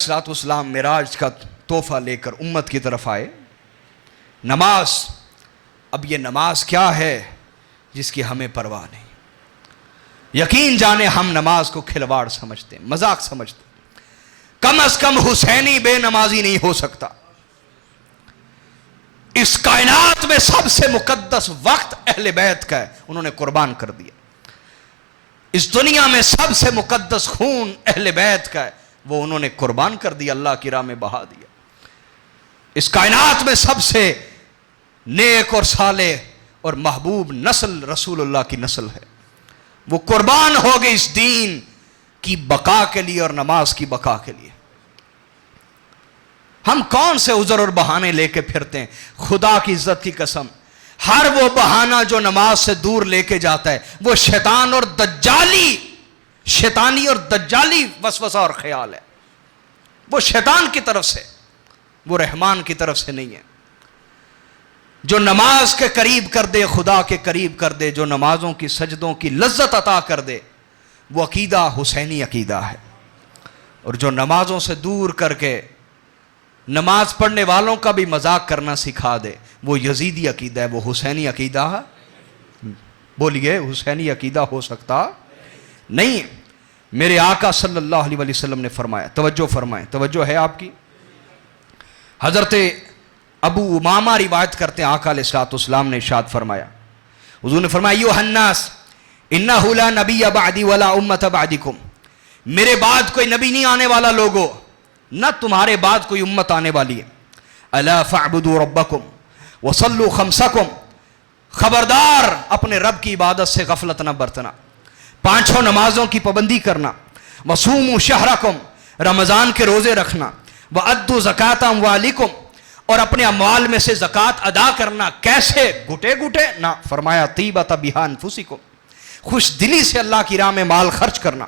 الصلوۃ والسلام معراج کا تحفہ لے کر امت کی طرف آئے. نماز، اب یہ نماز کیا ہے جس کی ہمیں پرواہ نہیں. یقین جانے ہم نماز کو کھلواڑ سمجھتے ہیں، مذاق سمجھتے ہیں. کم از کم حسینی بے نمازی نہیں ہو سکتا. اس کائنات میں سب سے مقدس وقت اہل بیت کا ہے، انہوں نے قربان کر دیا. اس دنیا میں سب سے مقدس خون اہل بیت کا ہے، وہ انہوں نے قربان کر دیا، اللہ کی راہ میں بہا دیا. اس کائنات میں سب سے نیک اور صالح اور محبوب نسل رسول اللہ کی نسل ہے، وہ قربان ہو گئے اس دین کی بقا کے لیے اور نماز کی بقا کے لیے. ہم کون سے عذر اور بہانے لے کے پھرتے ہیں؟ خدا کی عزت کی قسم، ہر وہ بہانہ جو نماز سے دور لے کے جاتا ہے وہ شیطان اور شیطانی اور دجالی وسوسہ اور خیال ہے. وہ شیطان کی طرف سے، وہ رحمان کی طرف سے نہیں ہے. جو نماز کے قریب کر دے، خدا کے قریب کر دے، جو نمازوں کی سجدوں کی لذت عطا کر دے، وہ عقیدہ حسینی عقیدہ ہے. اور جو نمازوں سے دور کر کے نماز پڑھنے والوں کا بھی مذاق کرنا سکھا دے، وہ یزیدی عقیدہ ہے، وہ حسینی عقیدہ ہے. بولیے، حسینی عقیدہ ہو سکتا نہیں. میرے آقا صلی اللہ علیہ وسلم نے فرمایا، توجہ فرمائیں، توجہ ہے آپ کی. حضرت ابو امامہ روایت کرتے ہیں، آقا علیہ الصلوۃ والسلام نے ارشاد فرمایا، حضور نے فرمایا، ایھا الناس انہ لا نبی بعدی ولا امۃ بعدکم، میرے بعد کوئی نبی نہیں آنے والا لوگو، نہ تمہارے بعد کوئی امت آنے والی ہے. الا فاعبدوا ربکم وصلوا خمسکم، خبردار اپنے رب کی عبادت سے غفلت نہ برتنا، پانچوں نمازوں کی پابندی کرنا. وصوموا شہرکم، رمضان کے روزے رکھنا. وادوا زکاۃ اموالکم، اور اپنے اموال میں سے زکوٰۃ ادا کرنا. کیسے؟ گھٹے گھٹے نہ، فرمایا طیبۃ بہا انفسکم، خوش دلی سے اللہ کی راہ میں مال خرچ کرنا.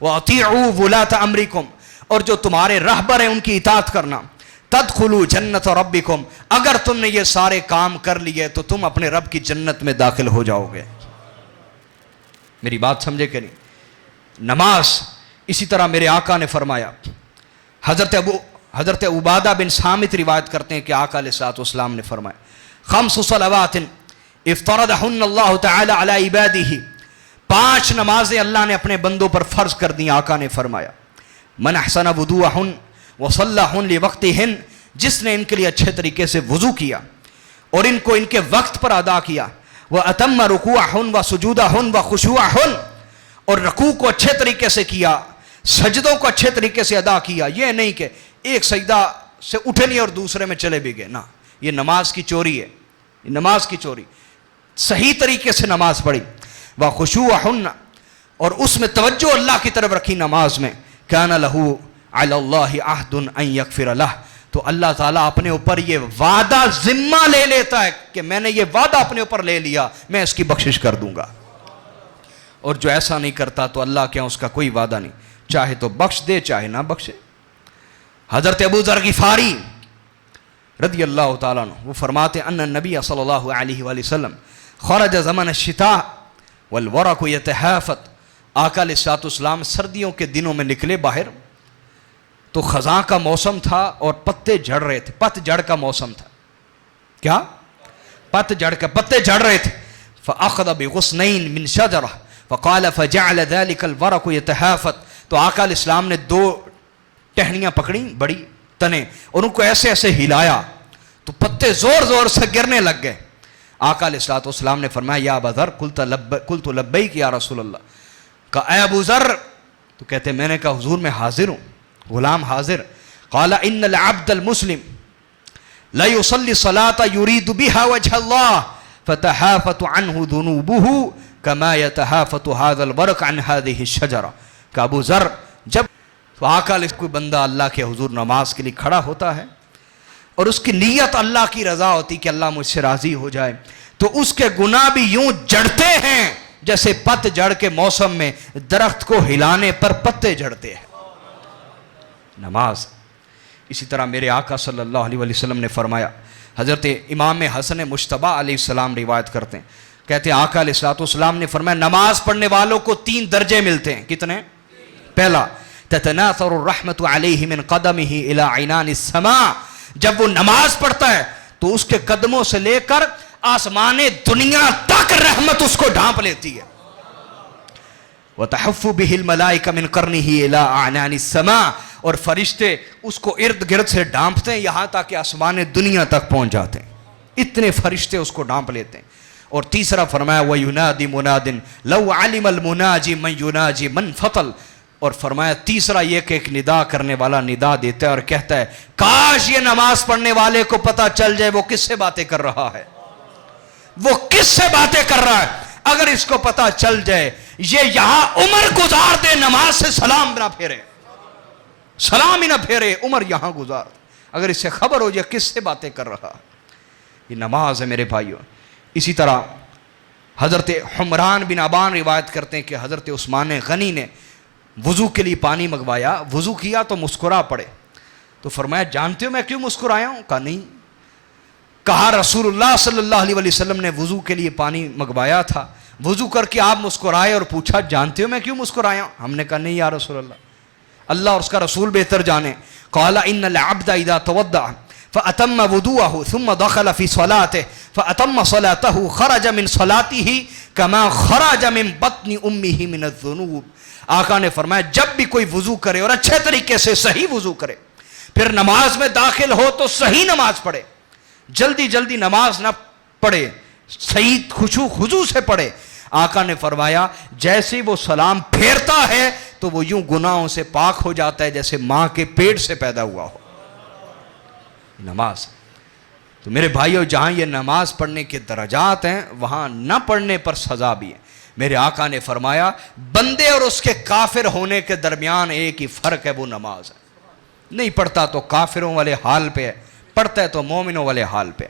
واطیعوا ولاۃ امرکم، اور جو تمہارے رہبر ہیں ان کی اطاعت کرنا. تدخلوا جنت ربکم، اگر تم نے یہ سارے کام کر لیے تو تم اپنے رب کی جنت میں داخل ہو جاؤ گے. میری بات سمجھے کہ نہیں؟ نماز اسی طرح میرے آقا نے فرمایا، حضرت عبادہ بن صامت روایت کرتے ہیں کہ آقا علیہ الصلوۃ والسلام نے فرمایا، خمس صلوات افترضہن اللہ تعالی علی عبادہ، 5 نمازیں اللہ نے اپنے بندوں پر فرض کر دیں. آقا نے فرمایا، من احسن وضوءہن وصلاہن لوقتہن، جس نے ان کے لیے اچھے طریقے سے وضو کیا اور ان کو ان کے وقت پر ادا کیا. واتم رکوعہن وسجودہن وخشوعہن، اور رکوع کو اچھے طریقے سے کیا، سجدوں کو اچھے طریقے سے ادا کیا. یہ نہیں کہ ایک سجدہ سے اٹھے نہیں اور دوسرے میں چلے بھی گئے، نہ، یہ نماز کی چوری ہے، نماز کی چوری. صحیح طریقے سے نماز پڑھی. وخشوعہن، اور اس میں توجہ اللہ کی طرف رکھی نماز میں. کان لہ علی اللہ عہد ان یغفر لہ، تو اللہ تعالیٰ اپنے اوپر یہ وعدہ ذمہ لے لیتا ہے کہ میں نے یہ وعدہ اپنے اوپر لے لیا، میں اس کی بخشش کر دوں گا. اور جو ایسا نہیں کرتا تو اللہ کے یہاں اس کا کوئی وعدہ نہیں، چاہے تو بخش دے چاہے نہ بخشے. حضرت ابو ذر غفاری رضی اللہ تعالیٰ عنہ وہ فرماتے، ان النبی صلی اللہ علیہ وآلہ وسلم خرج زمن الشتاء والورق یتہافت، آقا علیہ الصلوۃ والسلام سردیوں کے دنوں میں نکلے باہر تو خزاں کا موسم تھا اور پتے جھڑ رہے تھے. پت جھڑ کا موسم تھا. کیا؟ پتے جھڑ رہے تھے. فاخذ بغصنین من شجرہ فقال فجعل ذلك الورق يتهافت، تو آقا علیہ السلام نے 2 ٹہنیاں پکڑی، بڑی تنے، اور ان کو ایسے ایسے ہلایا تو پتے زور زور سے گرنے لگ گئے. آقا علیہ الصلوۃ والسلام نے فرمایا، یا ابا ذر قلت لبیک یا رسول اللہ، کہا اے ابو ذر، تو کہتے میں نے کہا حضور میں حاضر ہوں، غلام حاضر. قال ان العبد المسلم لا يصلي صلاة يريد بها وجه الله فتحافت عنه ذنوبه كما يتحافت هذا الورق عن هذه الشجرة. کہ ابو ذر، جب تو آقا علیہ کوئی بندہ اللہ کے حضور نماز کے لیے کھڑا ہوتا ہے اور اس کی نیت اللہ کی رضا ہوتی کہ اللہ مجھ سے راضی ہو جائے، تو اس کے گناہ بھی یوں جڑتے ہیں جیسے پت جڑ کے موسم میں درخت کو ہلانے پر پتے جڑتے ہیں. نماز اسی طرح میرے آقا صلی اللہ علیہ وسلم نے فرمایا، حضرت امام حسن مجتبیٰ علیہ السلام روایت کرتے ہیں، کہتے ہیں آقا علیہ الصلوۃ والسلام نے فرمایا، نماز پڑھنے والوں کو 3 درجے ملتے ہیں. کتنے؟ پہلا تتناثر الرحمت علیہ من قدمہ الی عنان السماء، جب وہ نماز پڑھتا ہے تو اس کے قدموں سے لے کر آسمان دنیا تک رحمت اس کو ڈھانپ لیتی ہے. وتحف به الملائکہ من قرنہ الی اعنان السماء، اور فرشتے اس کو ارد گرد سے ڈھانپتے ہیں یہاں تک کہ آسمان دنیا تک پہنچ جاتے ہیں. اتنے فرشتے اس کو ڈھانپ لیتے ہیں. اور تیسرا فرمایا وَيُنَادِ مُنَادٍ لَوْ عَلِمَ الْمُنَاجِ مَنْ يُنَاجِ مَنْ فَطَلْ، اور فرمایا تیسرا یہ کہ ایک ندا کرنے والا ندا دیتا ہے اور کہتا ہے کاش یہ نماز پڑھنے والے کو پتہ چل جائے وہ کس سے باتیں کر رہا ہے، وہ کس سے باتیں کر رہا ہے. اگر اس کو پتہ چل جائے یہ یہاں عمر گزار دے، نماز سے سلام نہ پھیرے، سلام ہی نہ پھیرے، عمر یہاں گزار، اگر اس سے خبر ہو جائے کس سے باتیں کر رہا ہے. یہ نماز ہے میرے بھائیوں. اسی طرح حضرت حمران بن ابان روایت کرتے ہیں کہ حضرت عثمان غنی نے وضو کے لیے پانی منگوایا، وضو کیا تو مسکرا پڑے. تو فرمایا جانتے ہو میں کیوں مسکرایا ہوں؟ کہا نہیں. کہا رسول اللہ صلی اللہ علیہ وسلم نے وضو کے لیے پانی منگوایا تھا، وضو کر کے آپ مسکرائے اور پوچھا جانتے ہو میں کیوں مسکرایا ہوں؟ ہم نے کہا نہیں یا رسول اللہ اور اس کا رسول بہتر جانے. قال ان العبد اذا توضأ فأتم وضوءه ثم دخل في صلاته فأتم صلاته خرج من صلاته كما خرج من بطن امه من الذنوب. آقا نے فرمایا جب بھی کوئی وضو کرے اور اچھے طریقے سے صحیح وضو کرے، پھر نماز میں داخل ہو تو صحیح نماز پڑھے، جلدی جلدی نماز نہ پڑھے، صحیح خضوع سے پڑھے. آقا نے فرمایا جیسے وہ سلام پھیرتا ہے تو وہ یوں گناہوں سے پاک ہو جاتا ہے جیسے ماں کے پیٹ سے پیدا ہوا ہو. نماز تو میرے بھائیو جہاں یہ نماز پڑھنے کے درجات ہیں وہاں نہ پڑھنے پر سزا بھی ہے. میرے آقا نے فرمایا بندے اور اس کے کافر ہونے کے درمیان ایک ہی فرق ہے، وہ نماز ہے. نہیں پڑھتا تو کافروں والے حال پہ ہے، پڑھتا ہے تو مومنوں والے حال پہ.